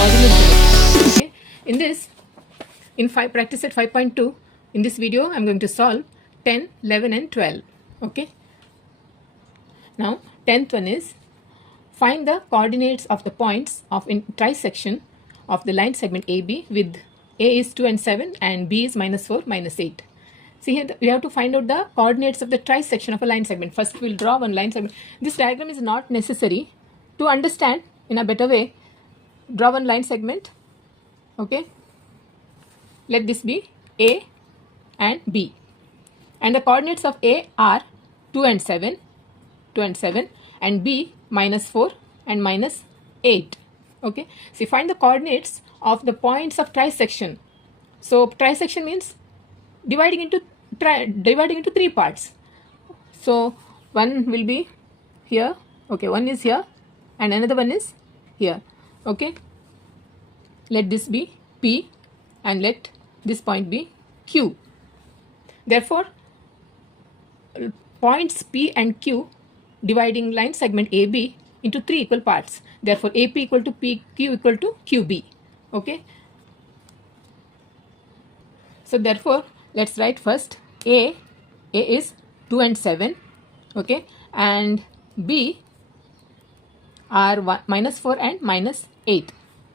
coordinates. Okay, in this, practice at 5.2, in this video I'm going to solve 10, 11 and 12. Okay, now 10th one is find the coordinates of the points of trisection of the line segment AB with A is 2 and 7 and B is -4, -8. See here, we have to find out the coordinates of the trisection of a line segment. First, we'll draw one line segment. This diagram is not necessary. To understand in a better way, draw one line segment. Okay. Let this be A and B. And the coordinates of A are 2 and 7, and B -4 and -8. Okay. So, find the coordinates of the points of trisection. So, trisection means dividing into three parts. So one will be here, okay, one is here and another one is here. Okay, let this be P and let this point be Q. Therefore, points P and Q dividing line segment AB into three equal parts. Therefore, AP equal to PQ equal to QB. Okay, so therefore let's write first A is 2 and 7, okay, and B are -4 and -8,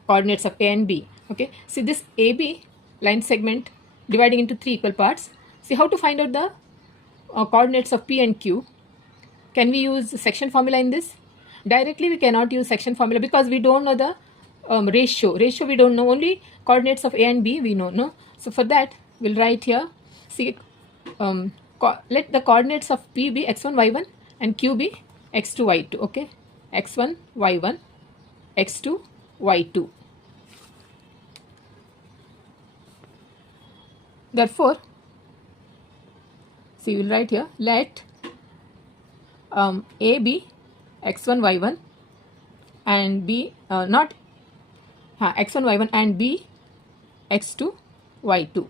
coordinates of A and B. Okay, see this AB line segment dividing into three equal parts. See how to find out the coordinates of P and Q. Can we use section formula in this? Directly we cannot use section formula because we don't know the ratio we don't know, only coordinates of A and B we know, no? So for that we'll write here, see, let the coordinates of P be x1, y1 and Q be x2, y2. Okay, x1, y1, x2, y2. Therefore, see, we'll write here, let A be x1, y1 and B x1, y1 and B x2, y2.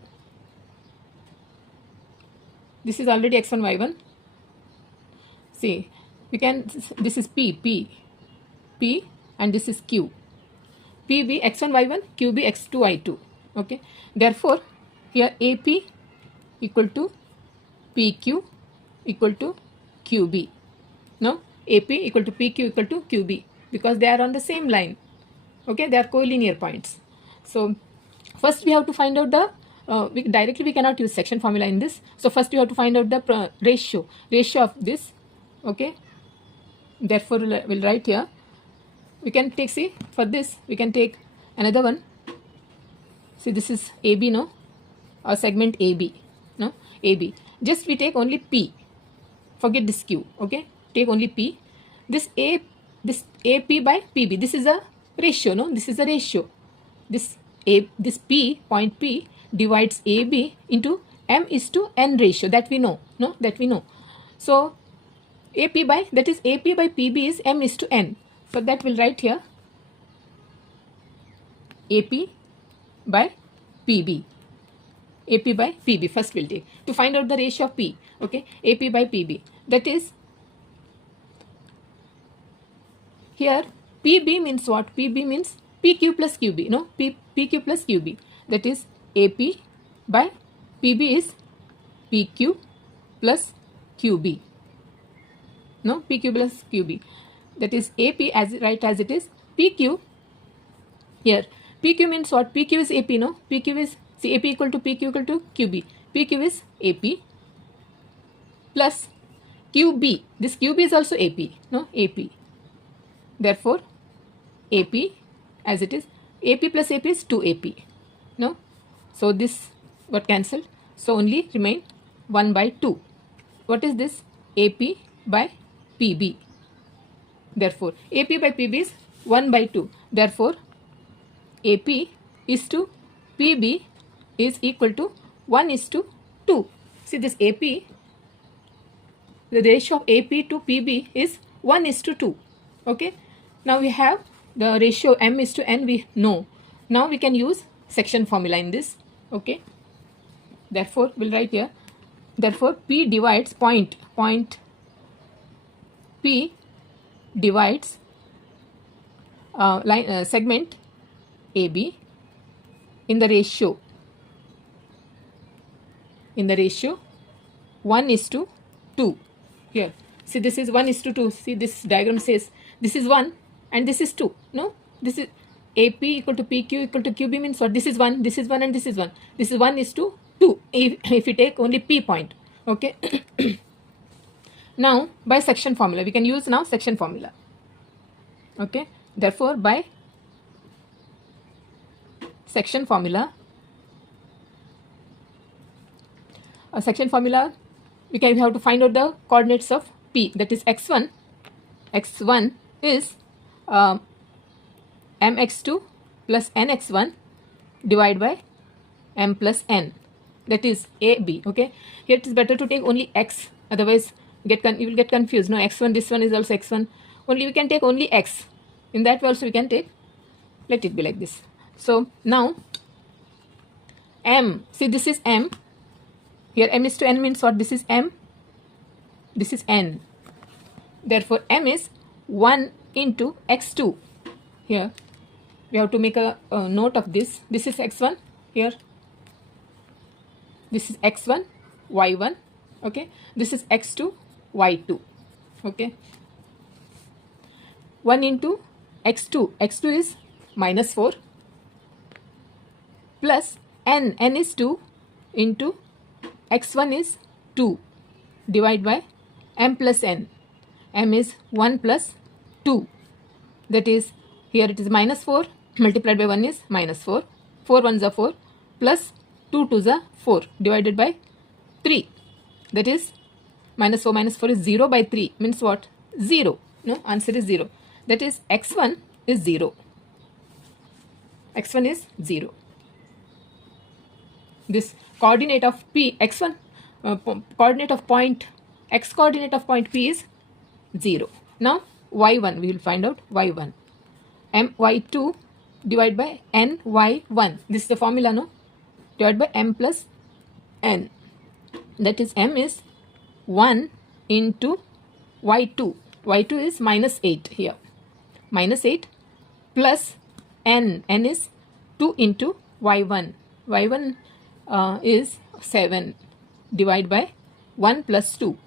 This is already x1, y1. See, we can, this is P and this is Q. P be x1, y1, Q be x2, y2. Okay, therefore here AP equal to PQ equal to QB. No, AP equal to PQ equal to QB because they are on the same line. Okay, they are collinear points. So first we have to find out the we cannot use section formula in this. So first you have to find out the ratio of this. Okay, therefore we'll write here, we can take, see, for this we can take another one. See, this is AB, no, or segment AB, no, AB. Just we take only P, forget this Q. Okay, take only P. This AP by PB, this is a ratio, no, this is a ratio. This P, point P divides AB into M:n ratio, that we know, no, that we know. So AP by PB is M:n. For that we'll write here AP by PB. AP by PB first we'll take to find out the ratio of P. Okay, AP by PB, that is, here PB means what? PB means PQ plus QB, no, PQ plus QB, that is AP by PB is PQ plus QB, no, PQ plus QB, that is AP as right as it is, PQ. Here PQ means what? PQ is AP, no, PQ is, see, AP equal to PQ equal to QB, PQ is AP plus QB, this QB is also AP, no, AP, therefore AP as it is, AP plus AP is 2AP, no, so this got cancelled, so only remain 1 by 2. What is this? AP by PB, therefore AP by PB is 1 by 2, therefore AP is to PB is equal to 1:2. See, this AP, the ratio of AP to PB is 1:2. Okay, now we have the ratio M:n, we know. Now we can use section formula in this. Okay, therefore we'll write here, therefore P divides point P divides segment AB in the ratio 1:2. Here, see, this is 1:2. See, this diagram says this is 1 and this is 2. No, this is AP equal to PQ equal to QB means what? This is 1, this is 1, and this is 1. This is 1:2 if you take only P point. Okay. Now, by section formula, we can use now section formula. Okay. Therefore, by section formula, we have to find out the coordinates of P, that is x1. X1 is mx2 plus nx1 divided by m plus n, that is AB. Okay, here it is better to take only x, otherwise you will get confused. No, x1, this one is also x1, only we can take only x. In that way also we can take, let it be like this. So now m, see, this is m. Here m is to n means what? This is m, this is n. Therefore m is 1 into x2. Here we have to make a note of this. This is x1 here. This is x1, y1. Okay. This is x2, y2. Okay. 1 into x2. x2 is -4 plus n. n is 2 into x1 is 2 divided by m plus n. m is 1 plus 2. That is, here it is -4 multiplied by 1 is -4. 4 ones are 4 plus 2 twos are 4 divided by 3. That is -4 minus 4 is 0 by 3 means what? 0. No, answer is 0. That is x1 is 0. x1 is 0. This coordinate of P, x1 coordinate of point, x coordinate of point P is 0. Now y1, we will find out y1. my2 divided by ny1. This is the formula, no? Divided by m plus n. That is, m is 1 into y2. y2 is -8 here. -8 plus n. n is 2 into y1. y1 is 7 divided by 1 plus 2.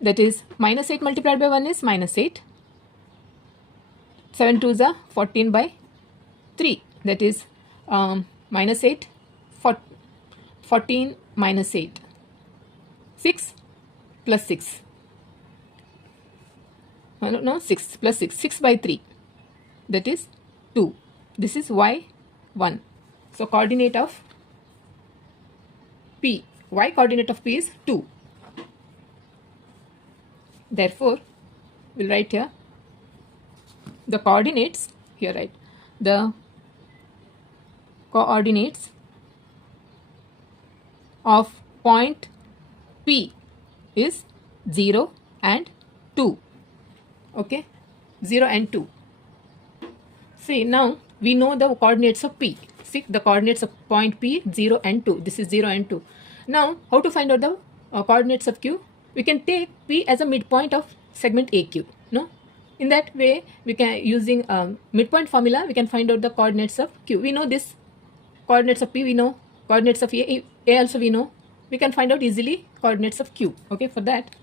That is, -8 multiplied by 1 is -8. 7 twos are 14 by 3. That is -8, 14 minus 8. 6 plus 6. No, 6 plus 6. 6 by 3. That is 2. This is y1. So coordinate of P, y coordinate of P is 2. Therefore, we'll write here the coordinates. Here write the coordinates of point P is 0 and 2. Okay, 0 and 2. See, now we know the coordinates of P. See, the coordinates of point P, 0 and 2. This is 0 and 2. Now, how to find out the coordinates of Q? We can take P as a midpoint of segment AQ. No, in that way, we can, using midpoint formula, we can find out the coordinates of Q. We know this coordinates of P. We know coordinates of A also we know. We can find out easily coordinates of Q. Okay, for that,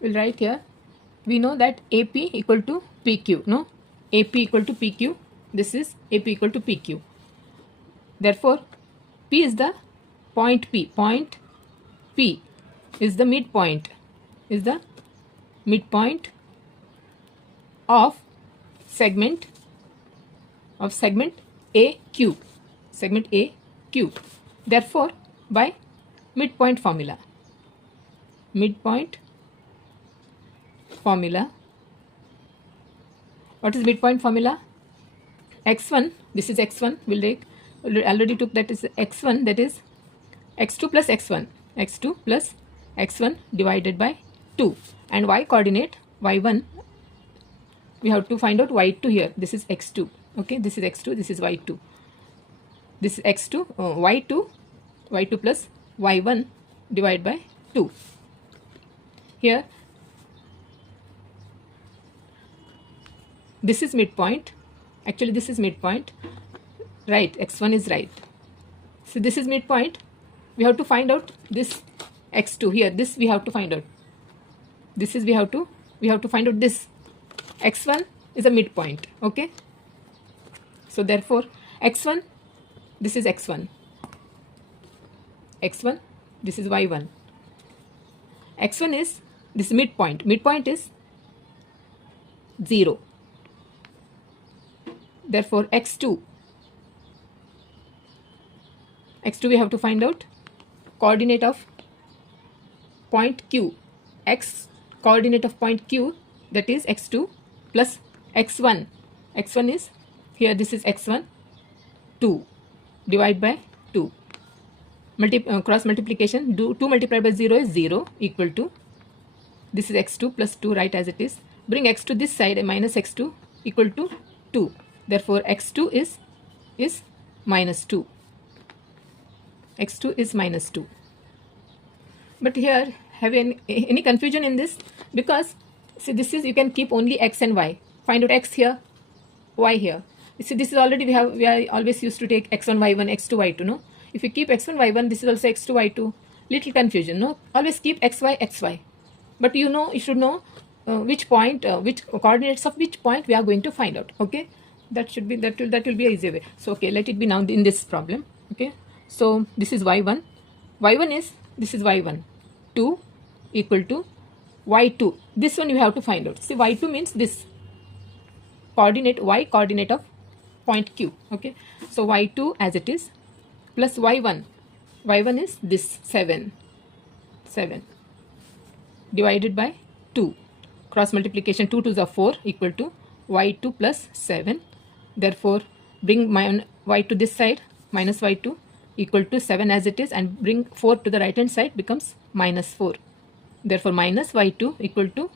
we'll write here. We know that AP equal to PQ. No, AP equal to PQ. This is AP equal to PQ. Therefore, P is the point P. Point P is the midpoint. Is the midpoint of segment AQ. Segment AQ. Therefore, by midpoint formula. Midpoint formula. What is midpoint formula? X1, this is X1, we'll take, already took, that is X1, that is X2 plus X1. X2 plus X1 divided by 2. And Y coordinate, Y1, we have to find out Y2 here. This is X2. Okay, this is X2, this is Y2. This is X2, Y2 plus Y1 divided by 2. Here, this is midpoint. Actually, this is midpoint. Right, x1 is right. So this is midpoint. We have to find out this x2 here. This we have to find out. This is we have to find out this. X1 is a midpoint. Okay. So therefore, x1, this is x1. X1, this is y1. X1 is this midpoint. Midpoint is 0. Therefore, x2 we have to find out coordinate of point Q. X coordinate of point Q, that is x2 plus x1. X1 is here, this is x1, 2. Divide by 2. Cross multiplication, 2 multiplied by 0 is 0, equal to, this is x2 plus 2, right as it is. Bring x to this side, minus x2 equal to 2. Therefore, x2 is minus 2. x2 is minus 2. But here, have any confusion in this? Because, see, this is, you can keep only x and y. Find out x here, y here. You see, this is already, we are always used to take x1, y1, x2, y2, no? If you keep x1, y1, this is also x2, y2. Little confusion, no? Always keep xy, xy. But you know, you should know which point, which coordinates of which point we are going to find out. Okay, that should be, that will be an easier way. So okay, let it be now in this problem. Okay, so this is y1. Y1 is, this is y1, 2 equal to y2. This one you have to find out. See, y2 means this coordinate, y coordinate of point Q. Okay, so y2 as it is plus y1. Y1 is this 7 divided by 2. Cross multiplication, 2 2s are 4 equal to y2 plus 7. Therefore, bring my y to this side, minus y2 equal to 7 as it is, and bring 4 to the right hand side, becomes minus 4. Therefore, minus y2 equal to,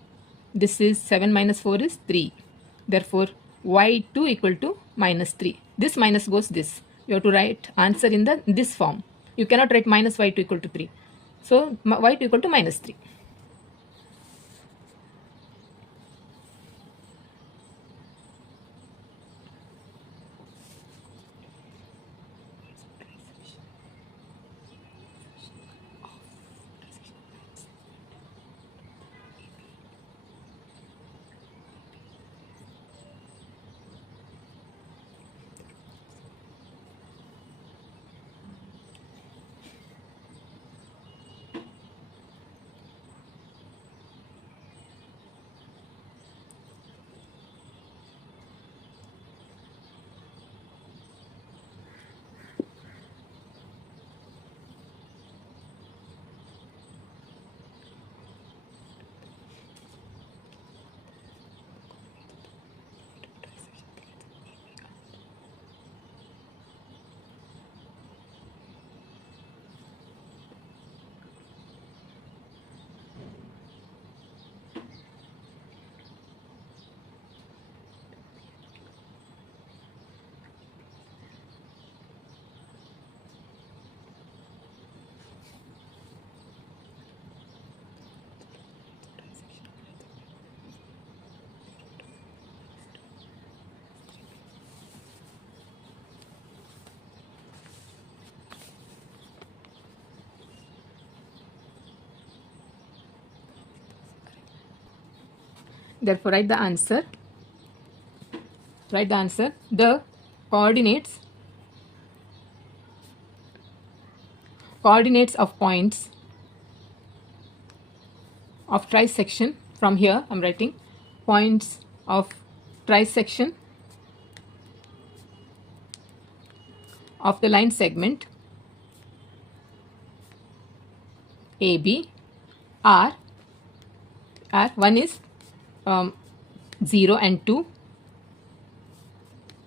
this is 7 minus 4 is 3. Therefore, y2 equal to minus 3. This minus goes this. You have to write answer in this form. You cannot write minus y2 equal to 3. So, y2 equal to minus 3. Therefore, write the answer. Write the answer. The coordinates of points of trisection, from here I am writing points of trisection of the line segment AB are, one is 0 and 2,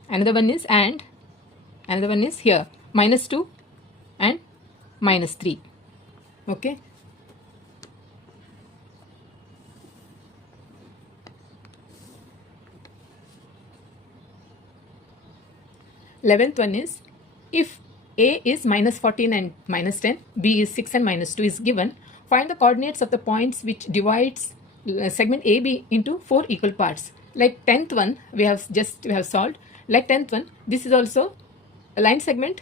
another one is, and another one is here minus 2 and minus 3. Okay, eleventh one is, if A is minus 14 and minus 10, B is 6 and minus 2 is given, find the coordinates of the points which divides segment AB into 4 equal parts. like 10th one we have solved. Like 10th one, this is also a line segment.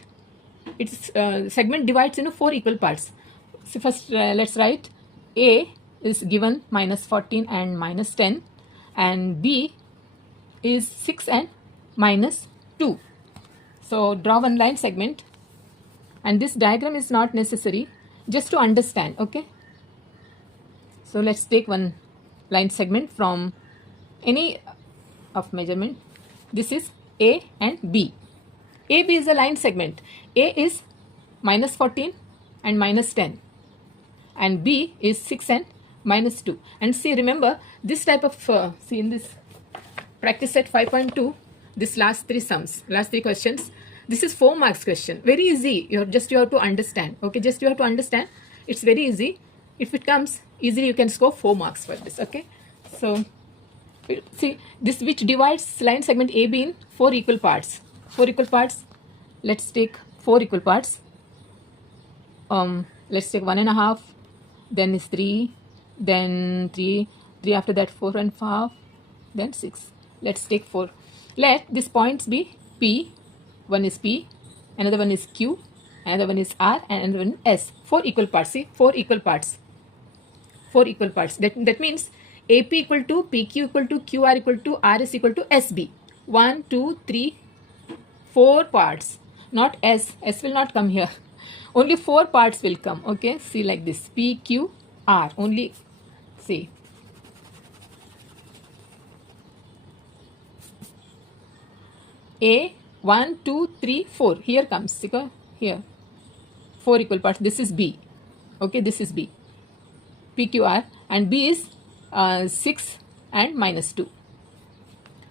Its segment divides into 4 equal parts. So first let's write A is given -14 and -10, and B is 6 and -2. So draw one line segment, and this diagram is not necessary, just to understand, okay? So let's take one line segment from any of measurement. This is A and B. AB is a line segment. A is -14 and -10, and B is 6 and -2. And see, remember this type of see in this practice set 5.2, this last 3 sums, last 3 questions, this is 4 marks question. Very easy. You have to understand. Okay, just you have to understand. It's very easy. If it comes easily, you can score 4 marks for this. Okay, so see this, which divides line segment AB in 4 equal parts. 4 equal parts. Let's take 4 equal parts. Let's take 1.5. Then is 3. Then 3. 3 after that 4 and 5. Then 6. Let's take 4. Let these points be P. One is P, another one is Q, another one is R, and another one is S. 4 equal parts. See, 4 equal parts. 4 equal parts. That means AP equal to PQ equal to QR equal to RS equal to SB. 1, 2, 3, 4 parts. Not S. S will not come here. Only 4 parts will come. Okay. See like this. P, Q, R. Only see. A, 1, 2, 3, 4. Here comes. See, here. 4 equal parts. This is B. Okay. This is B. P, Q, R. And B is 6 and -2.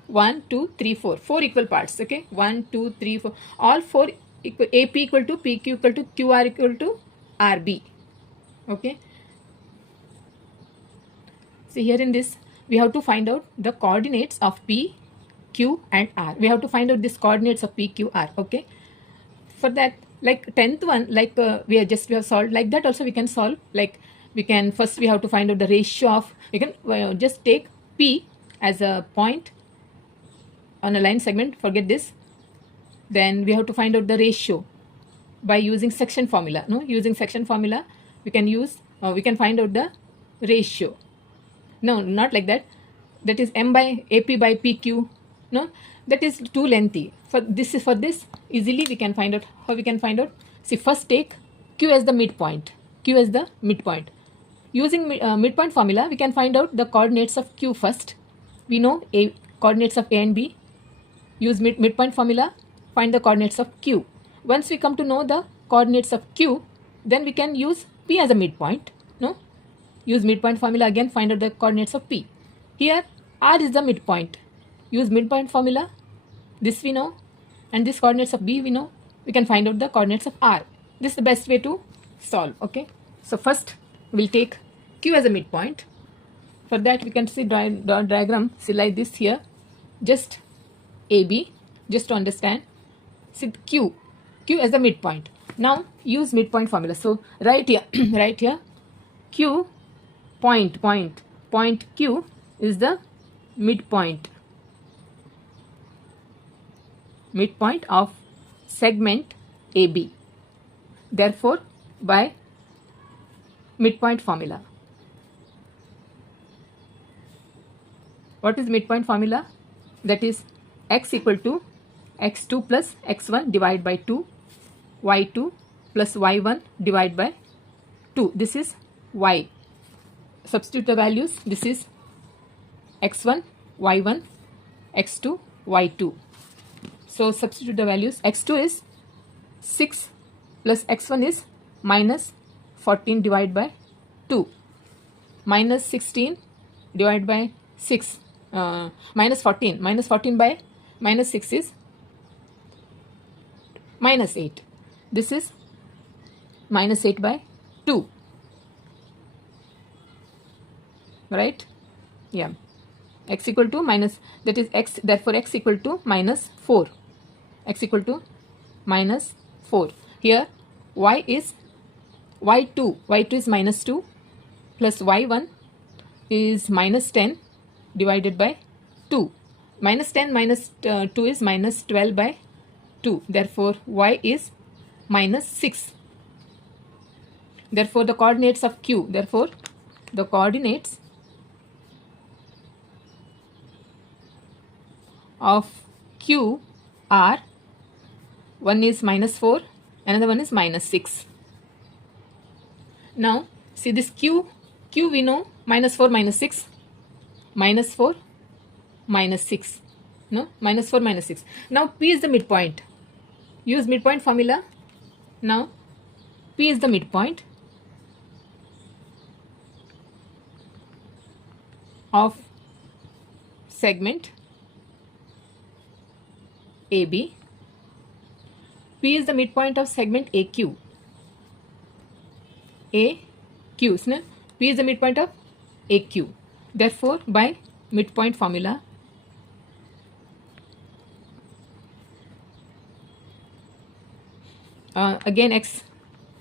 1, 2, 3, 4. 4 equal parts. Okay. 1, 2, 3, 4. All 4 equal. AP equal to PQ equal to QR equal to RB. Okay. So here in this, we have to find out the coordinates of P, Q and R. We have to find out these coordinates of P, Q, R. Okay. For that, like 10th one, like we have solved. Like that also we can solve. Like we can first we have to find out the ratio of. We can just take P as a point on a line segment. Forget this. Then we have to find out the ratio by using section formula. No, using section formula, we can use. We can find out the ratio. No, not like that. That is M by AP by PQ. No, that is too lengthy. For this easily we can find out. How we can find out? See, first take Q as the midpoint. Q as the midpoint. Using midpoint formula, we can find out the coordinates of Q first. We know coordinates of A and B. Use midpoint formula. Find the coordinates of Q. Once we come to know the coordinates of Q, then we can use P as a midpoint. No, use midpoint formula again. Find out the coordinates of P. Here R is the midpoint. Use midpoint formula. This we know, and this coordinates of B we know. We can find out the coordinates of R. This is the best way to solve. Okay. So first we'll take Q as a midpoint. For that we can see diagram. See like this here. Just AB. Just to understand. See Q as a midpoint. Now use midpoint formula. So right here, right here, Q point Q is the midpoint of segment AB. Therefore, by midpoint formula. What is midpoint formula? That is x equal to x2 plus x1 divided by 2, y2 plus y1 divided by 2. This is y. Substitute the values. This is x1, y1, x2, y2. So substitute the values. X2 is 6 plus x1 is minus 14 divided by 2. Minus 16 divided by 6. Minus 14. Minus 14 by minus 6 is minus 8. This is minus 8 by 2. Right? Yeah. X equal to minus, that is x, therefore x equal to minus 4. X equal to minus 4. Here y is y2. Y2 is minus 2 plus y1 is minus 10 divided by 2. 2. Minus 10 minus 2 is minus 12 by 2. Therefore, y is minus 6. Therefore, the coordinates of q, therefore, the coordinates of q are, one is minus 4, another one is minus 6. Now, see this q we know, minus 4, minus 6, minus 4, minus 6, no, minus 4, minus 6. Now, p is the midpoint. Use midpoint formula. Now, p is the midpoint of segment AB. P is the midpoint of segment AQ. AQ, no? P is the midpoint of AQ. Therefore, by midpoint formula, again x,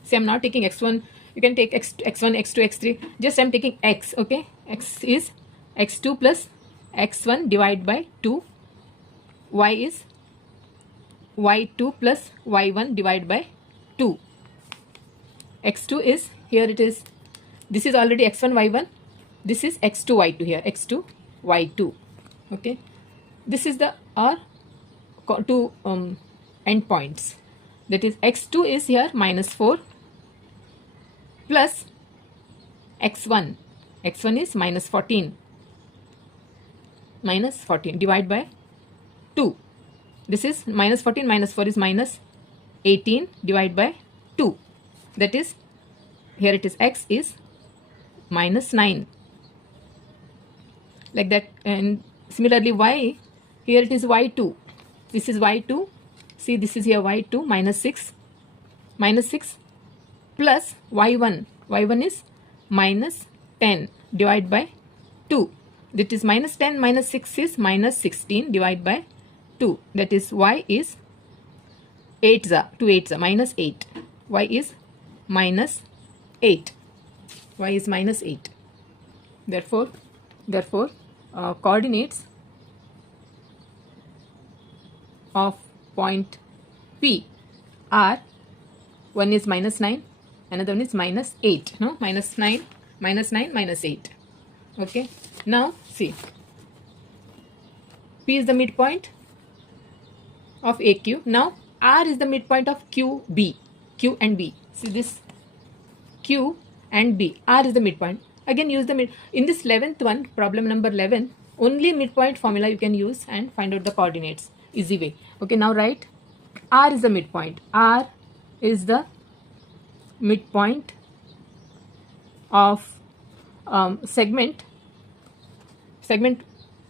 see I'm not taking x1, you can take x1, x2, x3, just I'm taking x, okay? X is x2 plus x1 divided by 2, y is y2 plus y1 divided by 2. X2 is, here it is, this is already x1, y1, this is x2, y2 here, x2, y2, okay? This is the our two endpoints. That is x2 is here minus 4 plus x1. x1 is minus 14. Minus 14 divided by 2. This is minus 14 minus 4 is minus 18 divided by 2. That is, here it is x is minus 9. Like that. And similarly y, here it is y2. This is y2. See, this is here y2 minus 6. Minus 6 plus y1. y1 is minus 10 divided by 2. That is minus 10 minus 6 is minus 16 divided by 2. That is y is 8, 2 8, minus 8. Y is minus 8. Y is minus 8. Therefore, coordinates of point P are, one is minus 9, another one is minus 8. No, minus 9, minus 9, minus 8. Okay. Now, see, P is the midpoint of AQ. Now, R is the midpoint of QB. Q and B. See this, Q and B. R is the midpoint. Again, use the in this 11th one, problem number 11, only midpoint formula you can use and find out the coordinates. Easy way. Okay, now write R is the midpoint. R is the midpoint of segment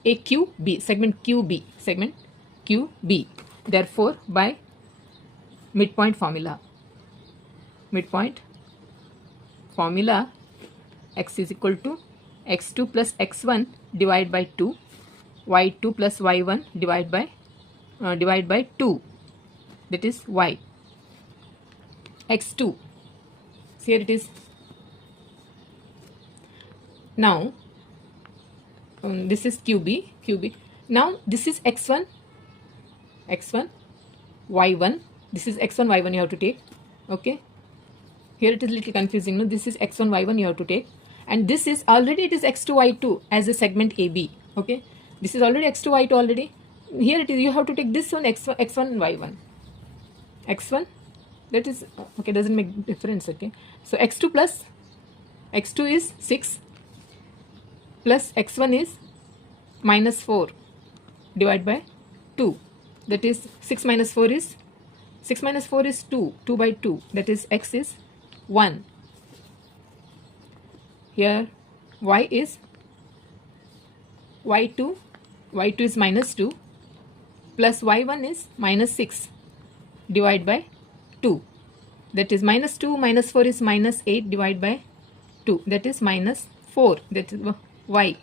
AQB, segment QB. Therefore, by midpoint formula, x is equal to x2 plus x1 divided by 2, y2 plus y1 divided by 2. That is y. X2. So here it is. Now, this is QB. Now, this is x1, y1. This is x1, y1 you have to take. Okay. Here it is little confusing. No, this is x1, y1 you have to take. And this is already, it is x2, y2 as a segment AB. Okay. This is already x2, y2 already. Here it is, you have to take this one, x1 and y1. X1, that is, okay, doesn't make difference. Okay. So, x2 plus, x2 is 6 plus x1 is minus 4 divided by 2. That is 6 minus 4 is 2, 2 by 2. That is x is 1. Here y is y2 is minus 2 plus y1 is minus 6 divided by 2. That is minus 2 minus 4 is minus 8 divided by 2. That is minus 4. That is y.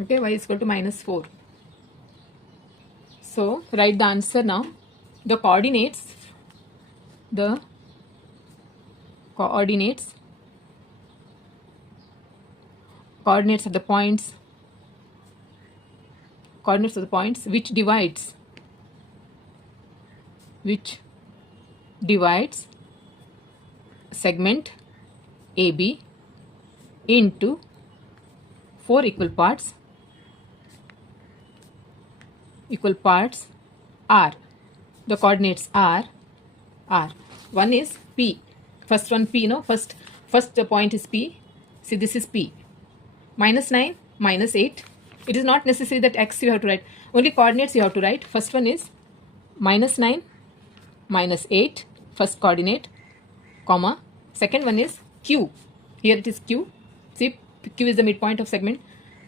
Okay, y is equal to minus 4. So, write the answer now. The coordinates coordinates of the points which divides segment AB into 4 equal parts R. The coordinates are one is P. First one P, no? First point is P. See, this is P. -9, -8. It is not necessary that X you have to write. Only coordinates you have to write. First one is -9, -8. First coordinate, comma. Second one is Q. Here it is Q. See, Q is the midpoint of segment.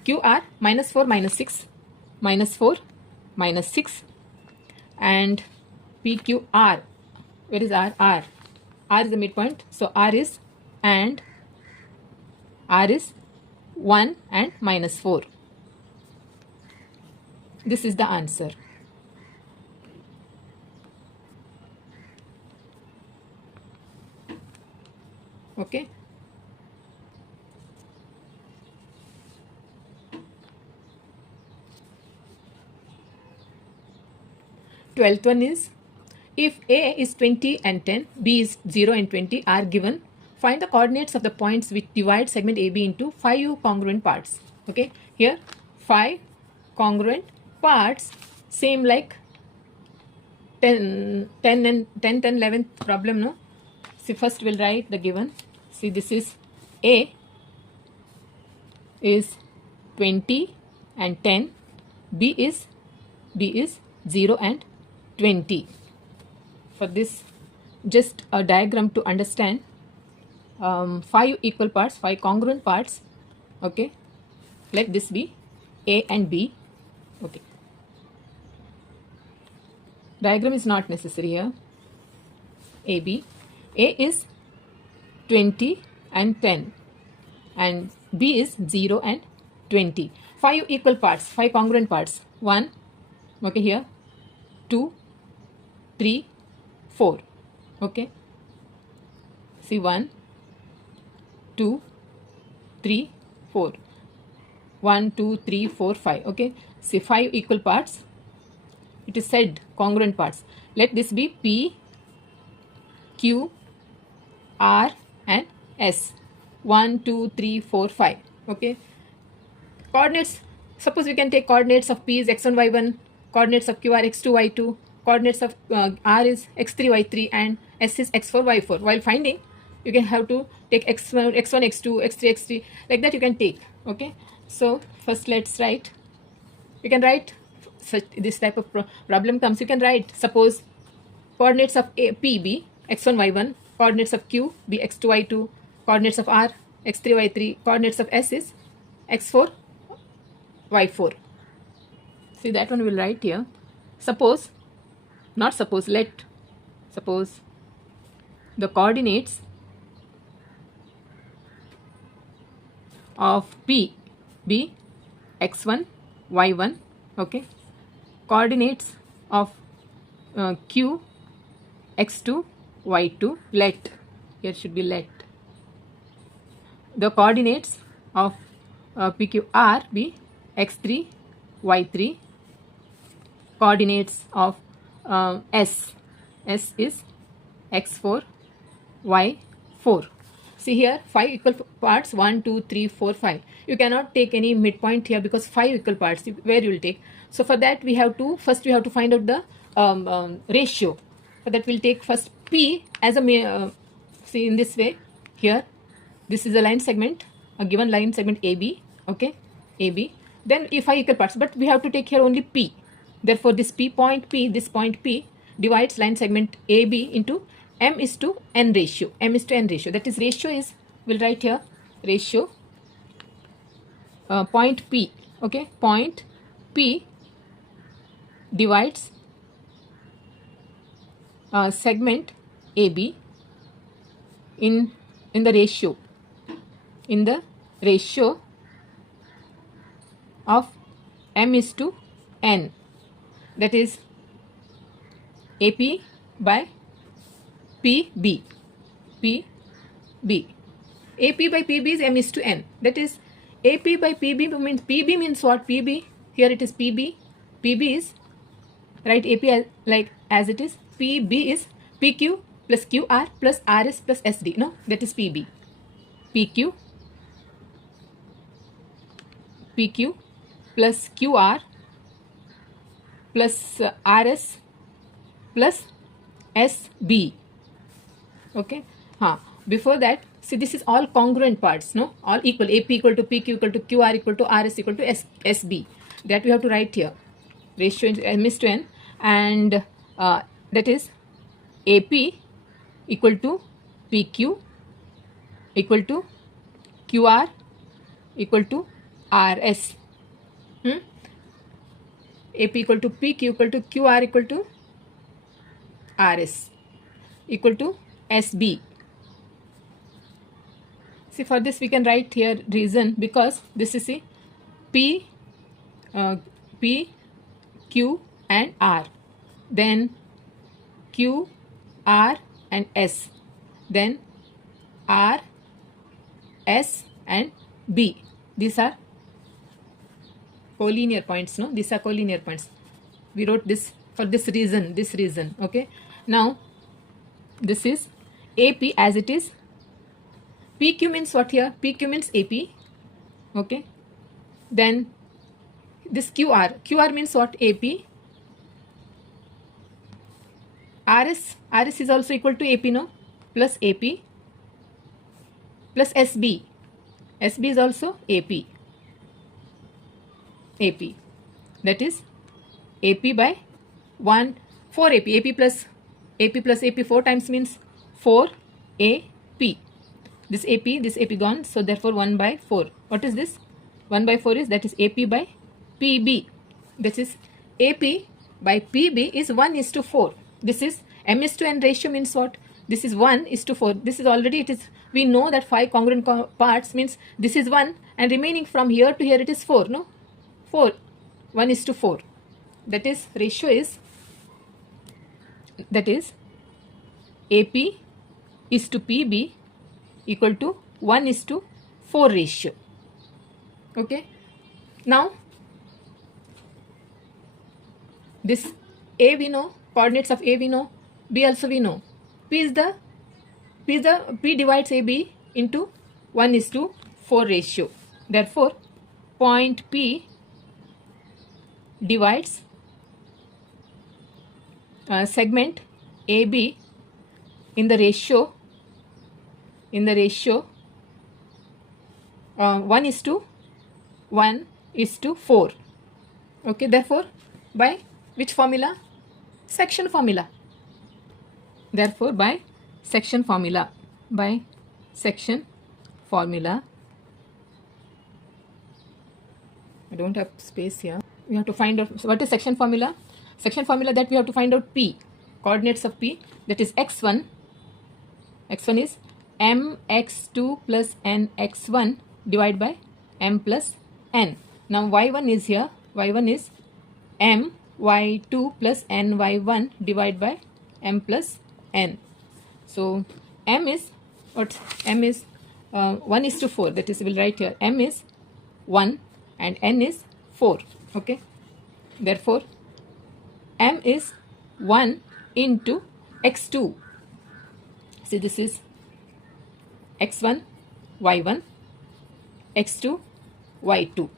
Q are -4, -6. -4, -6. And PQR. Where is R? R is the midpoint. So R is 1 and -4. This is the answer. Okay. Twelfth one is, if A is 20 and 10, B is 0 and 20 are given, find the coordinates of the points which divide segment AB into 5 congruent parts. Okay, here 5 congruent parts, same like 10 and 11th problem, no? See, first we'll write the given. See, this is A is 20 and 10, B is 0 and 20. For this, just a diagram to understand. 5 equal parts, 5 congruent parts. Okay, let this be A and B. Okay, diagram is not necessary here. AB, A is 20 and 10 and B is 0 and 20. 5 equal parts, 5 congruent parts. 1, okay, here 2, 3, 4. Okay, see, 1, 2, 3, 4. 1, 2, 3, 4, 5. Okay, see, 5 equal parts. It is said congruent parts. Let this be P, Q, R and S. 1, 2, 3, 4, 5. Okay, coordinates. Suppose we can take coordinates of P is x1, y1, coordinates of Q are x2, y2, coordinates of R is x3, y3 and S is x4, y4. While finding, you can have to take x1, x2, x3, x3, like that you can take. Okay, so first let's write. You can write such this type of problem comes. You can write, suppose coordinates of A, P be x1, y1, coordinates of Q be x2, y2, coordinates of R x3, y3, coordinates of S is x4, y4. See, that one we'll write here. Suppose, not suppose, let suppose the coordinates of P be x1, y1. Okay, coordinates of Q x2, y2. Let, here should be let. The coordinates of PQR be x3, y3. Coordinates of S is x4, y4. See here, 5 equal parts, 1, 2, 3, 4, 5. You cannot take any midpoint here because 5 equal parts, where you will take. So for that we have to, first we have to find out the ratio. For that we'll take first P as a, see, in this way, here, this is a line segment, a given line segment AB, okay, AB. Then if 5 equal parts, but we have to take here only P. Therefore, this this point P divides line segment AB into M is to N ratio. M is to N ratio. That is, ratio is, we'll write here, ratio, point P, okay, point P divides segment AB in the ratio, of M is to N. That is AP by PB. PB. AP by PB is M is to N. That is, AP by PB means what? PB, here it is PB. PB is, write AP as it is. PB is PQ plus QR plus RS plus SD. No, that is PB. PQ plus QR plus RS plus SB. Okay. Before that, see, this is all congruent parts, no? All equal. AP equal to PQ equal to QR equal to RS equal to SB. That we have to write here. Ratio M is to N, and that is AP equal to PQ equal to QR equal to RS. AP equal to PQ equal to QR equal to RS equal to SB. See, for this we can write here reason, because this is see P, Q and R, then Q, R and S, then R, S and B. These are collinear points, no? These are collinear points. We wrote this for this reason, okay? Now, this is AP as it is. PQ means what here? PQ means AP, okay? Then this QR means what? AP. RS is also equal to AP, no? Plus AP plus SB. SB is also AP. That is AP by 1, 4 AP. AP plus AP 4 times means 4 AP. This AP gone, so therefore 1 by 4. What is this? 1 by 4 is, that is AP by PB. This is AP by PB is 1:4. This is M is to N ratio means what? This is 1:4. This is already, it is, we know that 5 congruent parts means this is 1, and remaining from here to here it is 4, no? 4, 1:4. That is ratio is, that is AP is to PB equal to 1:4 ratio. Okay. Now, this A we know, coordinates of A we know, B also we know. P divides AB into 1:4 ratio. Therefore, point P divides segment AB in the ratio 1:4. Okay, therefore by which formula? Section formula. Therefore by section formula. I don't have space here. We have to find out what is section formula. Section formula, that we have to find out P, coordinates of P, that is x1. X1 is mx2 plus nx1 divided by m plus n. Now y1 is here. Y1 is my2 plus ny1 divided by m plus n. So m is what? M is 1:4. That is, we will write here m is 1 and n is 4. Okay. Therefore, m is 1 into x2. See, this is x1, y1, x2, y2.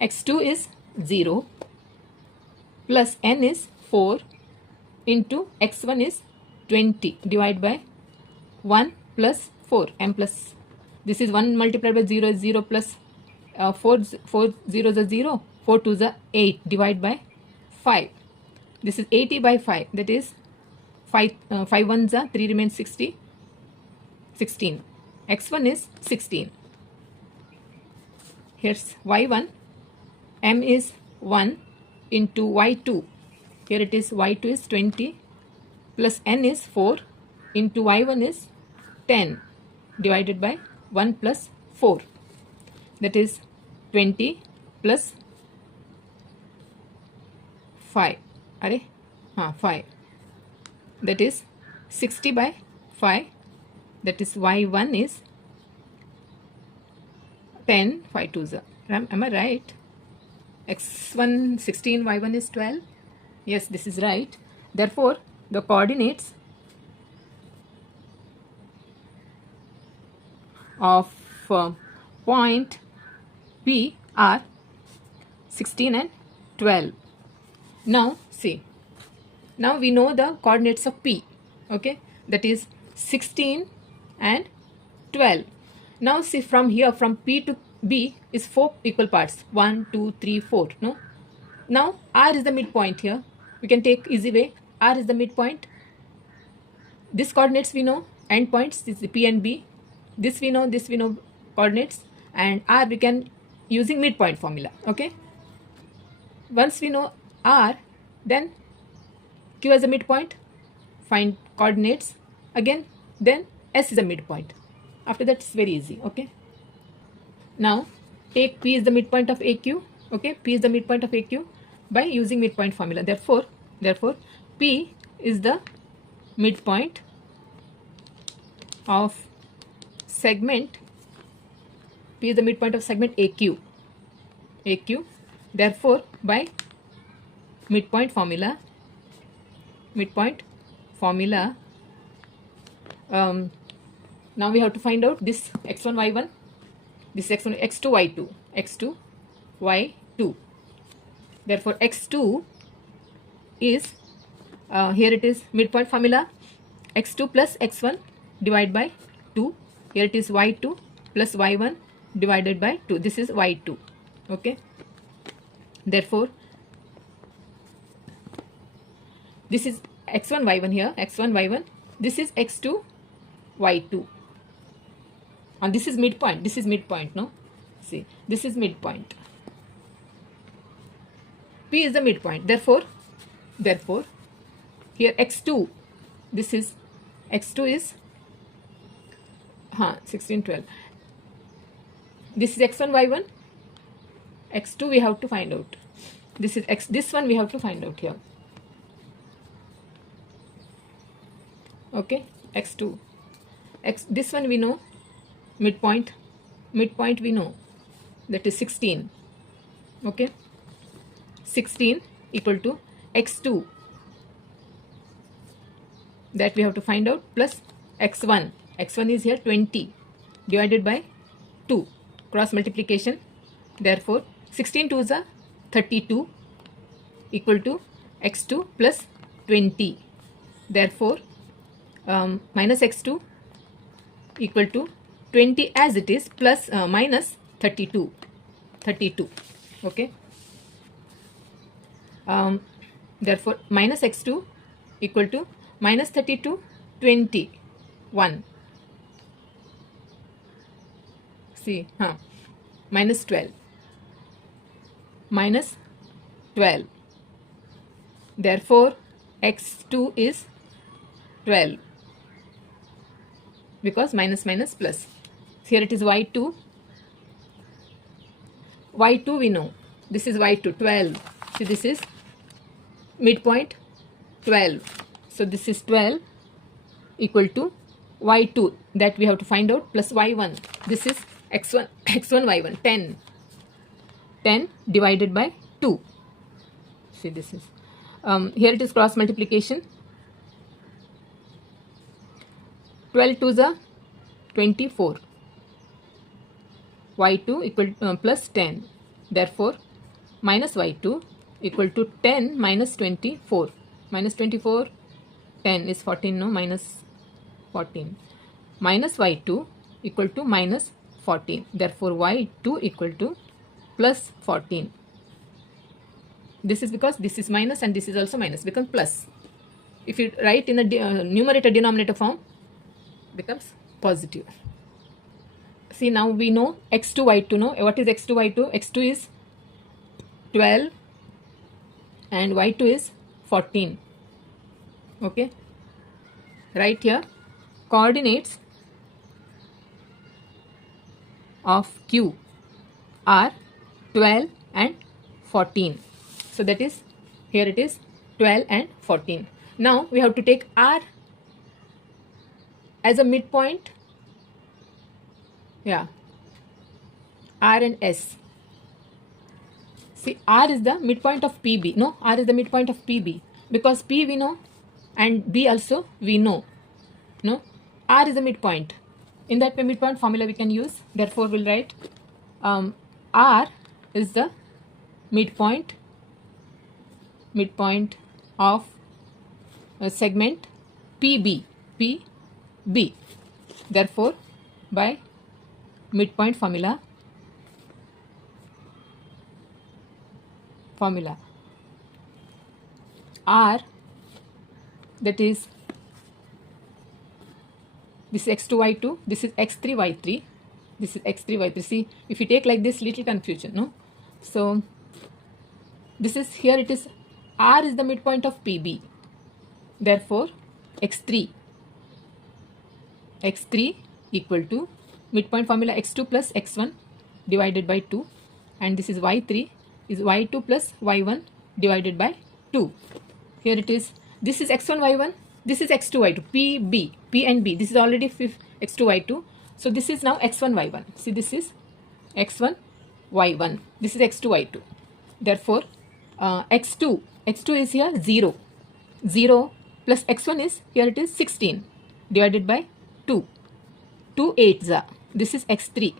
x2 is 0 plus n is 4 into x1 is 20 divided by 1 plus 4, m plus, this is 1 multiplied by 0 is 0 plus 4 zeros are 0, 4 twos are 8 divided by 5. This is 80 by 5, that is 5 ones are 3 remains 16. x1 is 16. Here's y1, m is 1 into y2. Here it is, y2 is 20 plus n is 4 into y1 is 10 divided by 1 plus 4. That is 20 plus 5. 5. That is 60 by 5. That is y1 is 10, 5 2s. Am I right? X1 16, Y1 is 12. Yes, this is right. Therefore, the coordinates of point P are 16 and 12. Now, see. Now we know the coordinates of P. Okay, that is 16 and 12. Now see, from here, from P to B is 4 equal parts. 1, 2, 3, 4. No? Now R is the midpoint here. We can take easy way. R is the midpoint. This coordinates we know. End points is the P and B. This we know coordinates. And R we can using midpoint formula. Okay. Once we know R, then Q as a midpoint. Find coordinates again. Then S is a midpoint. After that, it's very easy. Okay. Now take P is the midpoint of AQ. Okay, P is the midpoint of AQ by using midpoint formula. Therefore, P is the midpoint of segment. P is the midpoint of segment AQ. Therefore, by midpoint formula. Now we have to find out this x1, y1. This x1, x2, y2. Therefore, x2 is, here it is midpoint formula, x2 plus x1 divided by 2. Here it is y2 plus y1 divided by 2. This is y2. Okay. Therefore, this is x1, y1 here, x1, y1. This is x2, y2. And this is midpoint, no? See, this is midpoint. P is the midpoint. Therefore, here x2, this is, x2 is 16, 12. This is x1, y1. X2 we have to find out. This is this one we have to find out here. Okay, x2. This one we know. Midpoint we know, that is 16. Okay, 16 equal to x2, that we have to find out, plus x1 is here 20 divided by 2, cross multiplication. Therefore 16 2s are 32 equal to x2 plus 20. Therefore minus x2 equal to 20 as it is, plus minus 32. Okay. Therefore minus x2 equal to minus 32, 21. See, minus 12. Therefore x2 is 12, because minus plus. Here it is y2 we know. This is y2, 12. So this is midpoint 12. So this is 12 equal to y2, that we have to find out, plus y1. This is x1 y1, 10 divided by 2. See, this is here it is cross multiplication. 12 2s are 24. y2 equal plus 10. Therefore, minus y2 equal to 10 minus 24. Minus 24, 10 is 14, no? Minus 14. Minus y2 equal to minus 14. Therefore, y2 equal to plus 14. This is because this is minus and this is also minus, becomes plus. If you write in the numerator denominator form, becomes positive. See, now we know x2, y2. No, what is x2, y2? x2 is 12 and y2 is 14. Okay, right here coordinates of Q are 12 and 14. So that is, here it is 12 and 14. Now we have to take R as a midpoint. Yeah, R and S. See, R is the midpoint of PB. No, R is the midpoint of PB because P we know and B also we know. No, R is the midpoint. In that midpoint formula we can use. Therefore, we'll write R is the midpoint of a segment PB. Therefore, by midpoint formula R, that is, this is x2 y2, this is x3 y3, this is x3 y3. See, if you take like this, little confusion, no? So this is, here it is, R is the midpoint of PB. Therefore, x3 equal to midpoint formula x2 plus x1 divided by 2, and this is y3 is y2 plus y1 divided by 2. Here it is, this is x1 y1, this is x2 y2, P and B, this is already x2 y2. So this is now x1 y1. See, this is x1 y1, this is x2 y2. Therefore, x2 is here 0 plus x1 is, here it is 16 divided by 2 8s are, this is x3.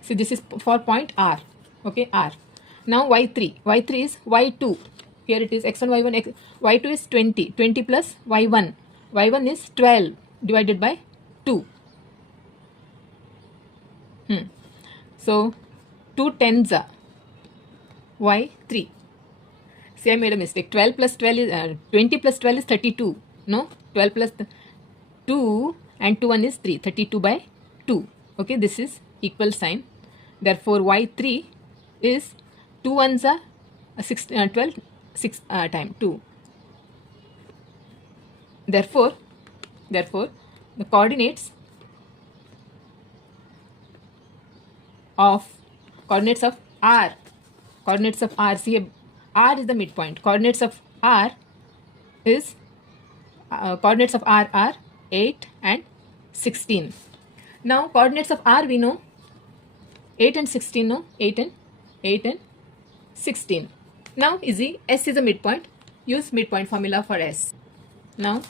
See, this is for point R. Okay, R. Now y3 is y2. Here it is x1 y1, y2 is 20 plus y1 is 12 divided by 2. So 2 10s are y3. See, I made a mistake. 12 plus 12 is 20 plus 12 is 32. No, 12 plus 2 and 2 1 is 3. 32 by 2. Okay, this is equal sign. Therefore, y3 is 2 ones are 12 6 time 2. Therefore, the coordinates of R. See, R is the midpoint. Coordinates of R are 8 and 16. Now, coordinates of R we know 8 and 16. No, 8 and 16. Now, easy. S is the midpoint. Use midpoint formula for S. Now,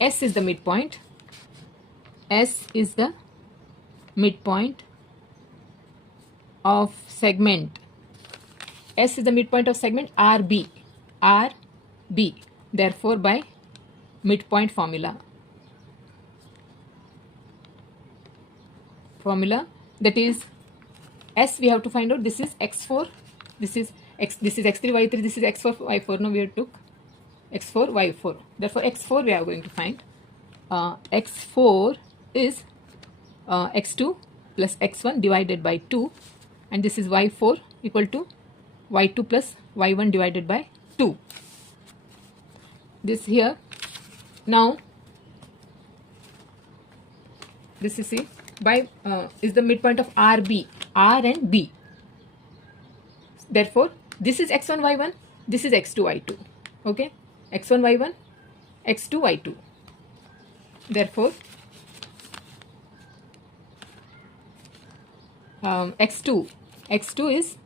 S is the midpoint. S is the midpoint of segment. S is the midpoint of segment RB. Therefore, by midpoint formula, that is, S we have to find out. This is x4. This is x3 y3. This is x4 y4. Now we took x4 y4. Therefore, x4 we are going to find. X4 is x2 plus x1 divided by 2, and this is y4 equal to y2 plus y1 divided by 2. This here. Now, this is is the midpoint of RB, R and B. Therefore, this is x1 y1, this is x2 y2. Okay, x1 y1, x2 y2. Therefore, x2 is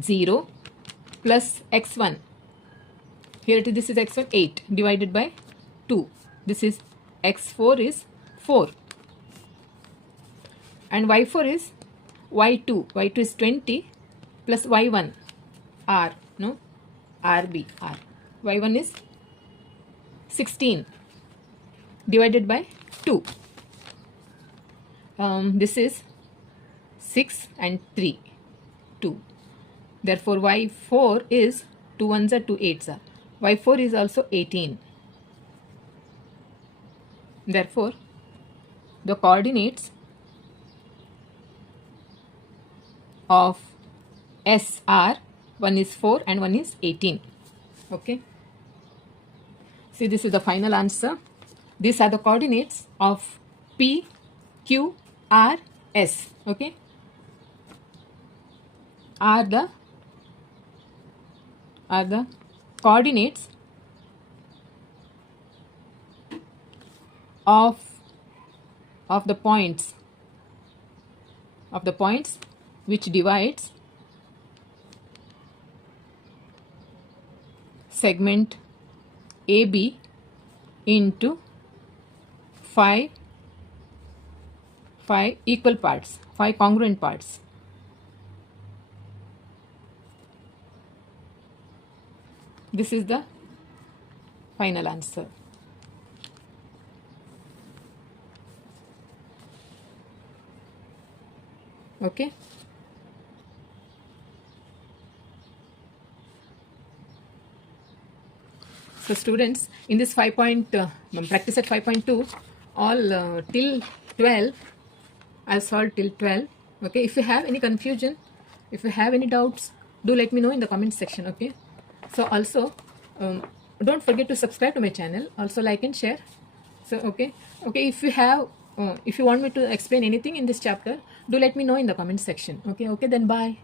0 plus x1. Here it is, this is x1 8 divided by 2. This is x4 is 4. And y4 is y2. y2 is 20 plus y1 R. No, RB R. y1 is 16 divided by 2. This is 6 and 3 2. Therefore, y4 is 2 ones are 2 8s are. y4 is also 18. Therefore, the coordinates of S are, one is 4 and one is 18. Okay. See, this is the final answer. These are the coordinates of P, Q, R, S. Okay. Are the coordinates of the points of the points which divides segment AB into five equal parts, 5 congruent parts. This is the final answer. Okay. So students, in this 5 point practice at 5.2, all till 12, I'll solve till 12. Okay. If you have any confusion, if you have any doubts, do let me know in the comment section. Okay. So also don't forget to subscribe to my channel. Also like and share. So okay. If you have if you want me to explain anything in this chapter, do let me know in the comment section. Okay. Then bye.